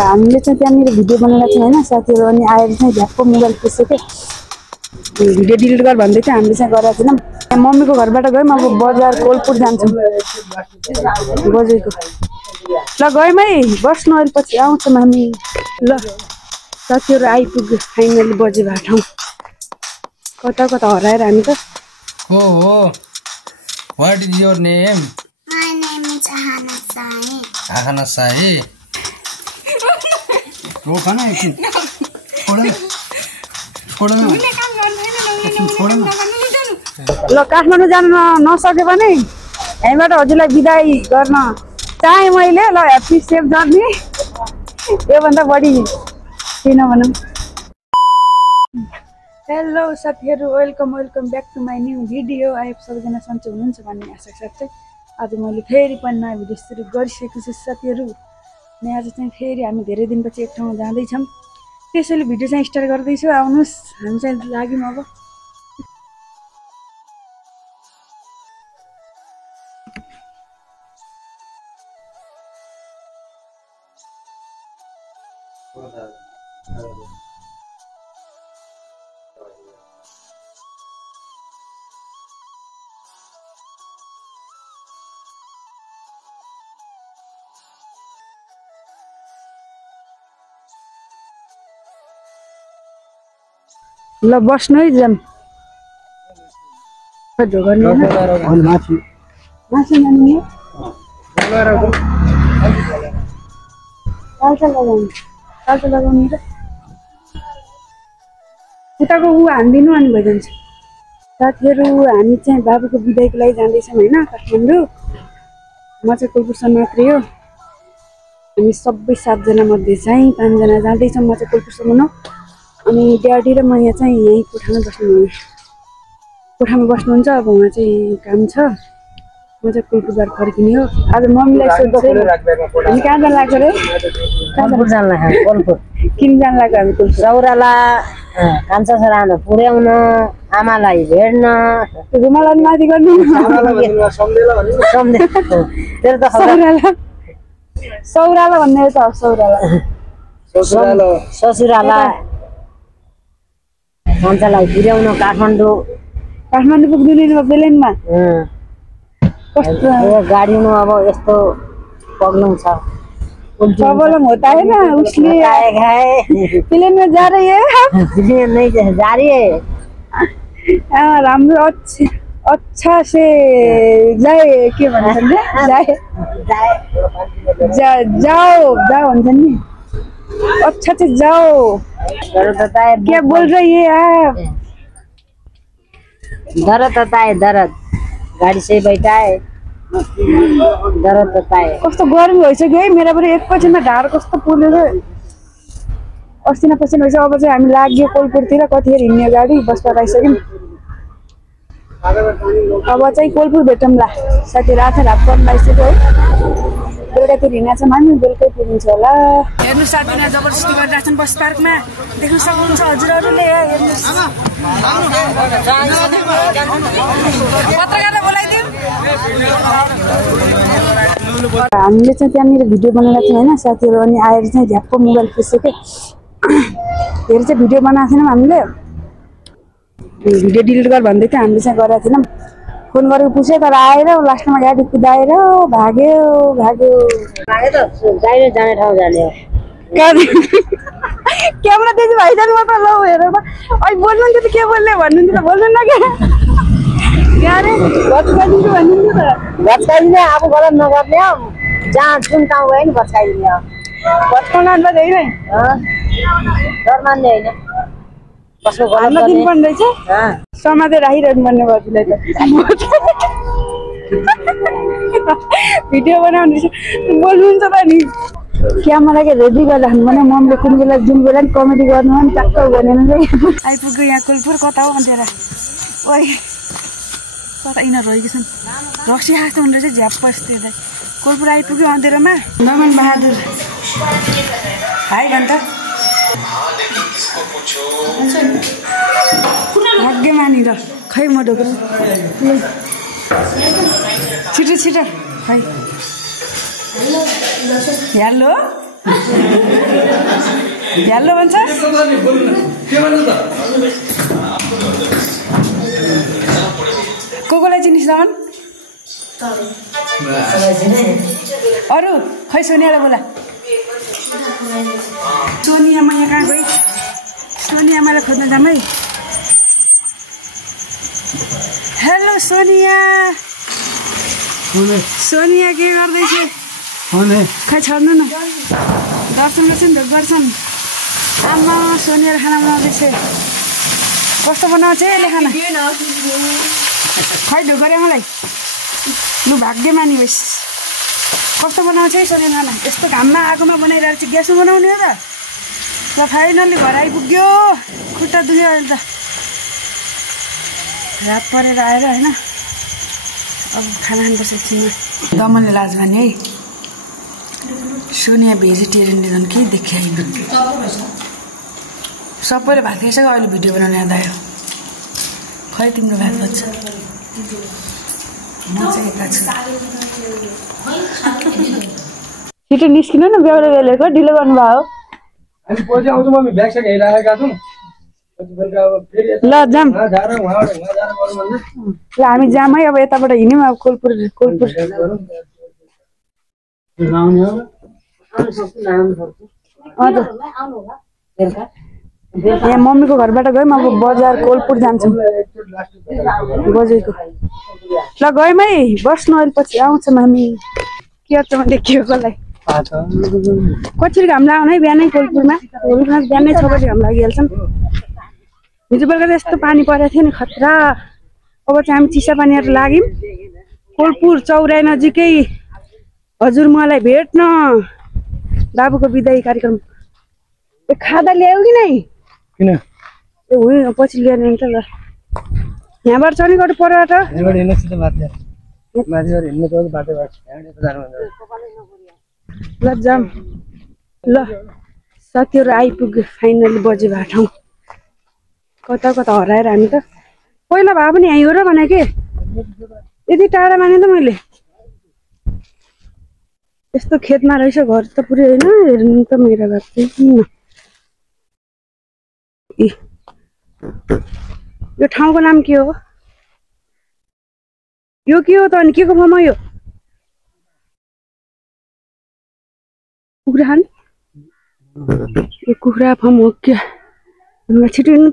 हामीले चाहिँ त्यहाँनिर भिडियो बनाएर चाहिँ हैन साथीहरु अनि आएर चाहिँ झ्याप्प मोबाइल पुछ्यो के भिडियो डिलिट गर भन्दै थियो हामीले चाहिँ गरेका थिएनौं मम्मीको घरबाट गयौं अब बजार कोलपुर जान्छौं बजेको ल गयौं है बस्नु अहिले पछि आउँछौं हामी ल साथीहरु आइपुग्यो फाइनली बजेबाट ठाउँ कता कता हराएर हामी त हो What is your name? My name is Ahana Sai. Ahana Sai. वो खाना है कि छोड़ा ल काठमाडौँ जान नसके भने यहीँबाट हजुरलाई बिदाई गर्न चाहे मैले ल ह्याप्पी सेफ जर्नी योभन्दा बढी किन भनौँ हेलो साथीहरु welcome back to my new video I hope सबैजना सन्चै हुनुहुन्छ भन्ने आशा साथै आज मैले फेरि पनि नयाँ भिडियो सुरु गरिसकेको छु साथीहरु अनि आज चाहिँ फेरि हामी धेरै दिनपछि एक ठाउँमा जाँदैछौँ त्यसैले भिडियो चाहिँ स्टार्ट गर्दैछु आउनुस् हामी चाहिँ लाग्यौं अब ल बस्नु है जाम उताको ऊ हान्दिनु अनि भइजान्छ साथीहरु हामी चाहिँ बाबुको बिदाईको लागि जाँदैछौँ हैन काठमाडौँ म चाहिँ कोलपुरसम्म मात्रै हो हामी सबै 7 जना मध्ये चाहिँ 5 जना जाँदैछौँ म चाहिँ कोलपुरसम्म हो अनि ड्याडी र म यहाँ चाहिँ यही कोठामा बस्नुहुन्छ अब उहाँ चाहिँ काम छ म चाहिँ कोलपुरबाट फर्किने हो आज मम्मीलाई सोध्छु हामी कहाँ जान लाग्छ रे कोलपुर जान लाग्छ कोलपुर किन जान लाग्छ हामी कोलपुर सौराला कान्छा छोराहरु पुर्याउन आमालाई भेट्न रुमाल माथि गर्नु तेरो त सौराला भन्ने त ससुराला कान्छालाई पुर्याउन काठमाडौँ पुग्नु नि प्लेनमा कस्तो गाडीमा अब यस्तो प्रब्लम छ प्रब्लम होता है ना उसलिए प्लेन में जा रही है प्लेन नहीं जा रही है राम्रो अच्छा से जाए के भन्छ नि जाओ भन्छ नि अच्छा से जाओ क्या बोल रही है आप दर्द होता है दर्द गाड़ी से बैठा है दर्द होता है कस्तो गर्मी भइसक्यो है मेरा पनि एकैछिनमा ढाड कस्तो पोल्यो रे अस्ति न पछि भइसक्यो अब चाहिँ हामी लाग्यो कोलपुरतिर कतिखेर हिँड्ने गाडी बसमा आइसक्यौँ अब चाहिँ कोलपुर भेटौँला साथीहरु आधा रात पर्न आइसक्यो है बेलुकातिर हिँड्न चाहिँ हामी बेलुकै पुगिन्छ होला हेर्नु साथीहरु जबरजस्ती गरिरहेछन् बस पार्कमा देख्न सक्नुहुन्छ हजुरहरुले हेर्नुस् पत्रकारले बोलाइदिउ हामीले चाहिँ त्यहाँनिर भिडियो बनाएर थियौं हैन साथीहरु अनि आएर चाहिँ झ्याप्प मोबाइल पुछ्यो के फेरि चाहिँ भिडियो बनाएको थिएनौं हामीले भिडियो डिलिट गर भन्दै थियो हामीले चाहिँ गरेका थिएनौं फोन गरेको पुछे तर आएर लास्टमा गाडी कुदाएर भाग्यो त गाडी जाने ठाउँ जाने हो क्यामेरा दिदी भाइजान म त ल हेरेर अहिले बोल्नुहुन्छ त के बोल्ने भन्नुहुन्छ त बोल्नु न के गाडी बचकाइदिन्छु भन्नुहुन्छ त बचकाइदिने आफू गलत नगर्ने हो जहाँ जुन ठाउँ गयो नि बचकाइदिने हो बचकाउन अन्त होइन डर मान्ने होइन कसको हान्न दिनुपर्ने रहेछ समातेर राखिरहनु पर्ने बाबुलाई त भिडियो बनाउनु बोल्नुहुन्छ त नि क्यामेराकै रेडी गरेर राख्नु भने मम्मीले कुन बेला जुन बेला नि कमेडी गर्नु भने टक्क भनेन आइपुग्यो यहाँ कोलपुर कता हो अन्तेर ओइ कता यिनीहरू रहेको छन् रक्सी खास्तो हुने रहेछ झ्याप्प यस्तोलाई कोलपुर आइपुग्यो अन्धेरोमा नमन बहादुर हाई भन्छ भाग्य मानेर खै म ढोको छिटो खै हेलो हेलो भन्छ कोलाई चिनिस् नभन् अरू खै सोनियालाई बोला सोनियामा यहाँ कहाँ गई सोनियामालाई खोज्न जाऊँ है हेलो सोनिया सोनिया के गर्दैछ खै छोड्नु न दर्शन गर्छन् भेट गर्छन् आमा सोनिया खाना बनाउँदैछ कस्तो बनाउँछ यसले खाना खै ढोक गरे मलाई लु भाग्यमानी होस् कस्तो बनाउँछ है सोनिया खाना यस्तो घाममा आगोमा बनाइरहेको छ ग्यासमा बनाउने हो त ल फाइनल्ली घर आइपुग्यो खुट्टा दुख्यो अहिले त रात परेर आएर होइन अब खाना खानुपर्छ एकछिनमा दमनले लाज भने है सोनिया भेजिटेरियनले झन् केही देखाइनु सबैले भात खाइसक्यो अहिले भिडियो बनाउनु याद आयो खै तिम्रो भात बच्छ म चाहिँ यता छु छिटो निस्किनु न बेहुला बेहुलेको ढिलो गर्नुभयो ल जाम ल हामी जाम है अब यताबाट हिँड्यौँ अब कोलपुर हजुर यहाँ मम्मीको घरबाट गयौँ अब बजार कोलपुर जान्छौँ बजेको ल गयौँ है बस्नु अहिले पछि आउँछ मामी के गर्छ मैले के कसलाई कसरी घाम लाग्यो है बिहानै कोलपुरमा बिहानै 6 बजी घाम लागिहाल्छ हिजो बेलुका त यस्तो पानी परेको थियो नि खतरा अब चाहिँ हामी चिसा पानीहरू लाग्यौँ कोलपुर चौराई नजिकै हजुर मलाई भेट्न बाबुको बिदाई कार्यक्रम खादा ल्यायो कि नै किन पछि लिएर त ल यहाँबाट चढ्ने गयो परबाट ल जाम ल साथीहरू आइपुग्यो फाइनली बजे भए ठाउँ कता कता हराएर हामी त पहिला भए पनि यहीँ हो र भने के यति टाढा माने त मैले यस्तो खेतमा रहेछ घर त पुरै होइन हेर्नु त मेरो घर चाहिँ यो ठाउँको नाम के हो यो के हो त अनि के को फर्म हो यो कुखुरा यो कुखुरा फर्म हो क्या छिटो हिँड्नु त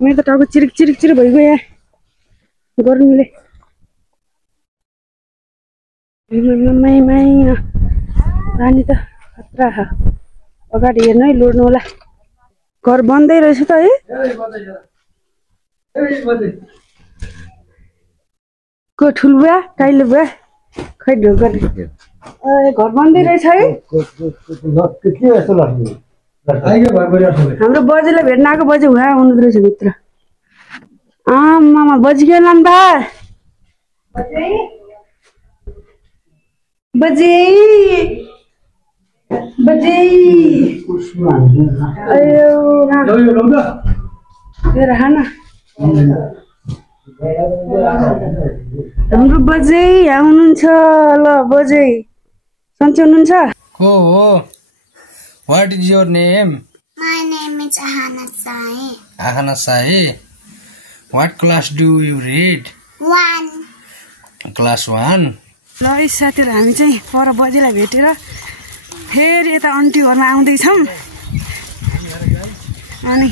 मेरो त टाउको चिरिक भइगयो गर्नुले पानी त खतरा अगाडि हेर्नु है लोड्नु होला घर बन्दै रहेछ त है को ठुलबुवा काइले बुवा खै ढोक गर्ने घर बन्दै रहेछ है हाम्रो बजेलाई भेट्न आएको बजे उहाँ आउनु रहेछ भित्र आमामा बजी के लाम्बा बजे हाम्रो बजे यहाँ हुनुहुन्छ ल बजे सन्चै हुनुहुन्छ को हो What is your name? My name is Ahana Sai. Ahana Sai. What class do you read? 1. Class 1. ल साथीहरू हामी चाहिँ पर बजेलाई भेटेर फेरि यता आन्टी घरमा आउँदैछौँ अनि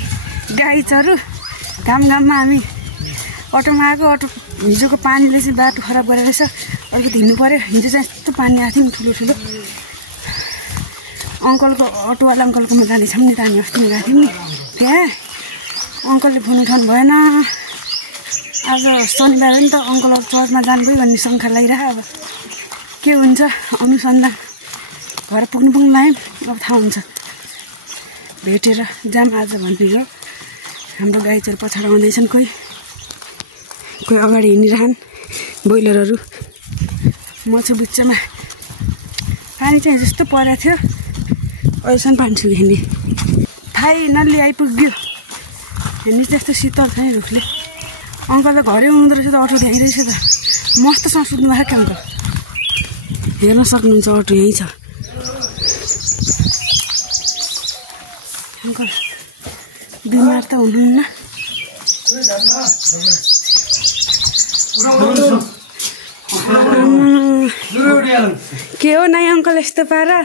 गाई चरु घाममा हामी अटोमा आएको अटो हिजोको पानीले चाहिँ बाटो खराब गरेर रहेछ अलिकति हिँड्नु पर्यो हिजो चाहिँ यस्तो पानी आएको थियो नि ठुलो अङ्कलको अटोवाला अङ्कलकोमा जाँदैछौँ नि त हामी अस्ति गएको थियौँ नि त्यहाँ अङ्कलले फोन उठाउनु भएन आज शनिबार नि त अङ्कल अब चर्चमा जानुभयो भन्ने शङ्का लागिरह अब के हुन्छ अनुसन्धान घर पुग्नु लाग्यो अब थाहा हुन्छ भेटेर जाम आज भन्ने हो हाम्रो गाई चोर पछाडि आउँदैछन् कोही अगाडि हिँडिरहन् बोइलरहरू म चाहिँ बिचमा पानी चाहिँ जस्तो परेको थियो अहिलेसम्म पानी सुकेँ फाइनल्ली आइपुग्यो हेर्नु त्यस्तो शीतल छ नि रुखले अङ्कल त घरै हुँदो रहेछ त अटो त्यहीँ रहेछ त मस्तसँग सुत्नु भएको क्या अङ्कल हेर्न सक्नुहुन्छ अटो यहीँ छ अङ्कल बिमार त हुनुहुन्न के हो नाइ अङ्कल यस्तो पारा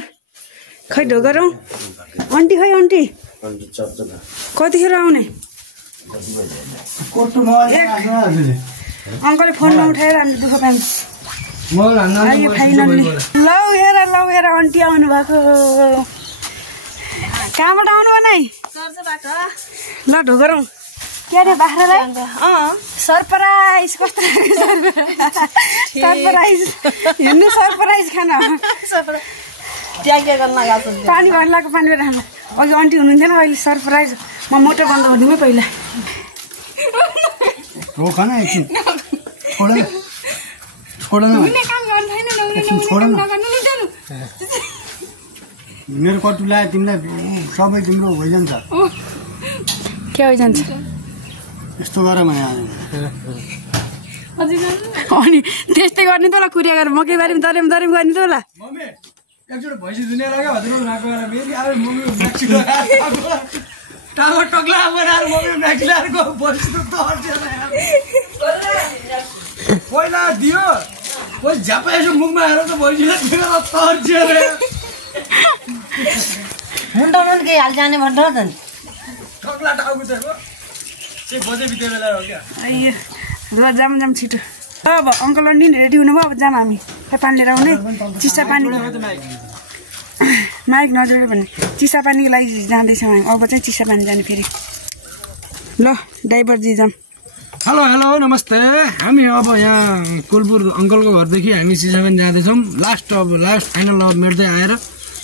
खै ढोगरौँ आन्टी खै आन्टी कतिखेर आउने अङ्कलले फोनमा उठाएर हामी दुःख पायौँ फाइनल्ली लौ हेर आन्टी आउनु भएको कहाँबाट आउनु भयो नाइ ल ढोगरौँ के अरे बाख्रालाई सरप्राइज कस्तो सरप्राइज हेर्नु सरप्राइज खाना पानी भर्लाको पानी राख्नु अघि आन्टी हुनुहुन्थेन अहिले सरप्राइज म मोटर बन्द गरिदिउँ है पहिला मेरो कटु ल्याए तिमीलाई सबै तिम्रो भइजान्छ के भइजान्छ यस्तो गर म यहाँ अनि त्यस्तै गर्ने त होला कुरिया गरेर मकै बारीमा दरेम गर्ने त होला एकचोटि भैँसी दुनियाँ लाग्यो हजुर नाको अब मम्मी म्याक्सी लगाएर टावर टक्ला बनाएर मम्मी म्याक्सी लगाएर भैँसी त पहिला दियो पछि झ्यापा यसो मुखमा हेर त भैँसीलाई दिएर तर्जियो रे मुन्टा केही हाल जाने भन्नु त नि टक्ला टाउको चाहिँ एक बजे बित्यो बेला हो क्या ल जाम छिटो अब अङ्कल आन्टी रेडी हुनुभयो अब जाम हामी पानी लिएर आउने चिसा पानी माइक नजोड्यो भने चिसा पानीको लागि जाँदैछौँ हामी अब चाहिँ चिसा पानी जाने फेरि ल ड्राइभरजी जाम हेलो नमस्ते हामी अब यहाँ कोलपुर अङ्कलको घरदेखि हामी चिसा पानी जाँदैछौँ लास्ट फाइनल अब मेट्दै आएर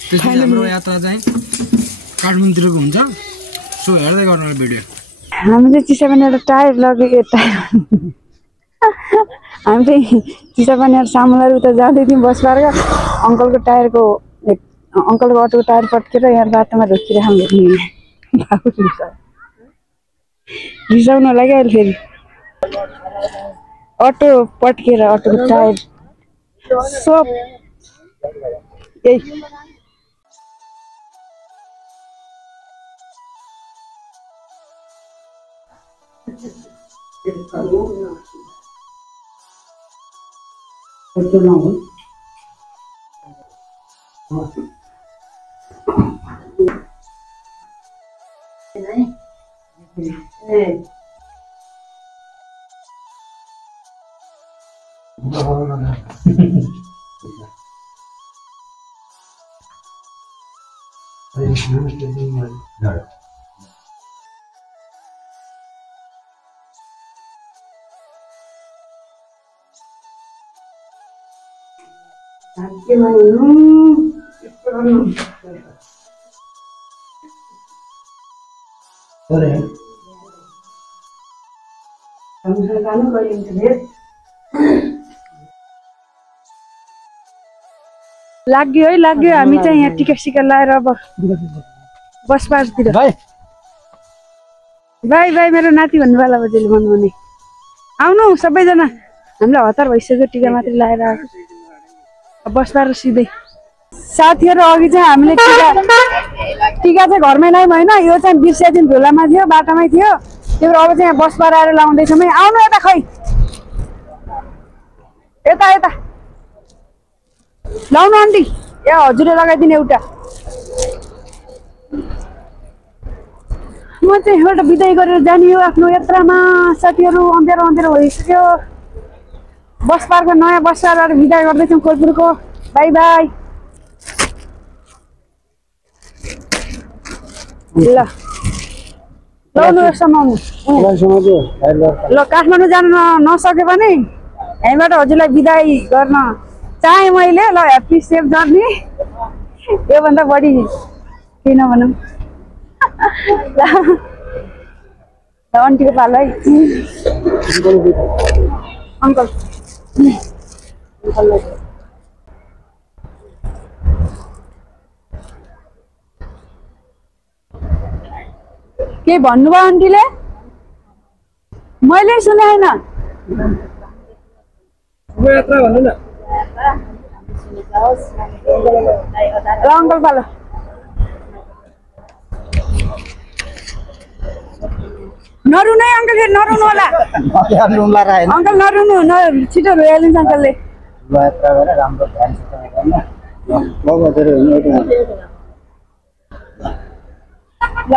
त्यसपछि हाम्रो यात्रा चाहिँ काठमाडौँतिरको हुन्छ सो हेर्दै गर्नु भिडियो हामी चाहिँ चिसा पानी एउटा टायर लगेको हामी चाहिँ चिसा पानी सामुलाई उता जाँदै थियौँ बस पारेर अङ्कलको अटोको टायर पट्केर यहाँ बाटोमा रोकिरहेको रिसाउनु लाग्यो अहिले फेरि अटो पट्केर अटोको टायर सब यही लाग्यो हामी चाहिँ यहाँ टिका सिका लाएर अब बस पासतिर बाई मेरो नाति भन्नुभयो बजेले भन्नु आउनु सबैजना हामीलाई हतार भइसक्यो टिका मात्रै लाएर बस पाएर सिधै साथीहरू अघि चाहिँ हामीले टिका चाहिँ घरमै लायौँ होइन यो चाहिँ बिर्सियादिन झोलामा थियो बाटोमै थियो त्यो अब चाहिँ यहाँ बस पाएर आएर लाउँदैछौँ है आउनु यता खै यता लाउनु आन्टी ए हजुरले लगाइदिनु एउटा म चाहिँ एउटा बिदाई गरेर जाने हो आफ्नो यात्रामा साथीहरू अँध्यारो भइसक्यो बस पार्कको नयाँ बस पारेर बिदाई गर्दैछौँ कोलपुरको बाई ल लाउनु समाउनु ल काठमाडौँ जानु नसके पनि यहीँबाट हजुरलाई बिदाई गर्न चाहे मैले ल ह्याप्पी सेफ जर्नी योभन्दा बढी केही नभनौँ ल आन्टीको पालो है अङ्कल के भन्नुभयो आन्टीले मैले सुने होइन ल अङ्कल पालो नरुनु है अङ्कल फेरि नरुनु होला नुम्ला राखेन अङ्कल नरुनु छिटो रोइहालिन्छ अङ्कलले यात्रा गरेर राम्रो ध्यानसित गर्न ल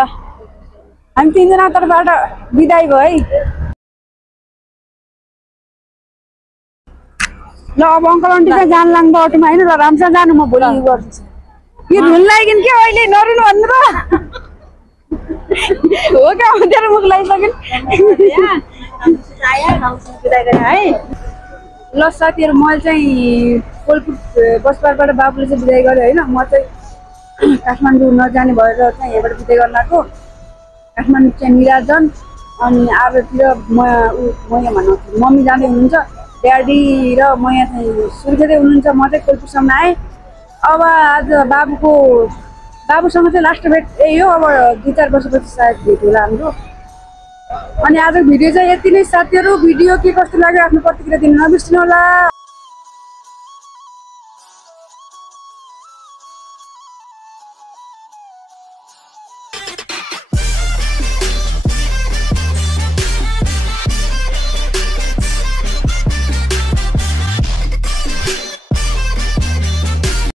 हामी तिनजना तर्फबाट बिदाई भयो है ल अब अङ्कल आन्टी चाहिँ जान लाग्नु अटोमा होइन ल राम्रोसँग जानु म भोलि गर्छु यो धुन लाग्यो क्या अहिले नरुनु भन्नु त हो क्या तेरो मुख लगाइसक्यो ल साथीहरू मैले चाहिँ कोलपुर बसपारबाट बाबुले चाहिँ बिदाई गरेँ होइन म चाहिँ काठमाडौँ नजाने भएर चाहिँ यहाँबाट बिदाई गर्न आएको काठमाडौँ चाहिँ निराजन अनि आजतिर म यहाँ भन्नु मम्मी जाँदै हुनुहुन्छ ड्याडी र म यहाँ चाहिँ सुर्खेतै हुनुहुन्छ म चाहिँ कोलपुरसम्म आएँ अब आज बाबुसँग चाहिँ लास्ट भेट यही हो अब 2-4 वर्षपछि सायद भेट होला हाम्रो अनि आजको भिडियो चाहिँ यति नै साथीहरू भिडियो के कस्तो लाग्यो आफ्नो प्रतिक्रिया दिन नबिर्सिनु होला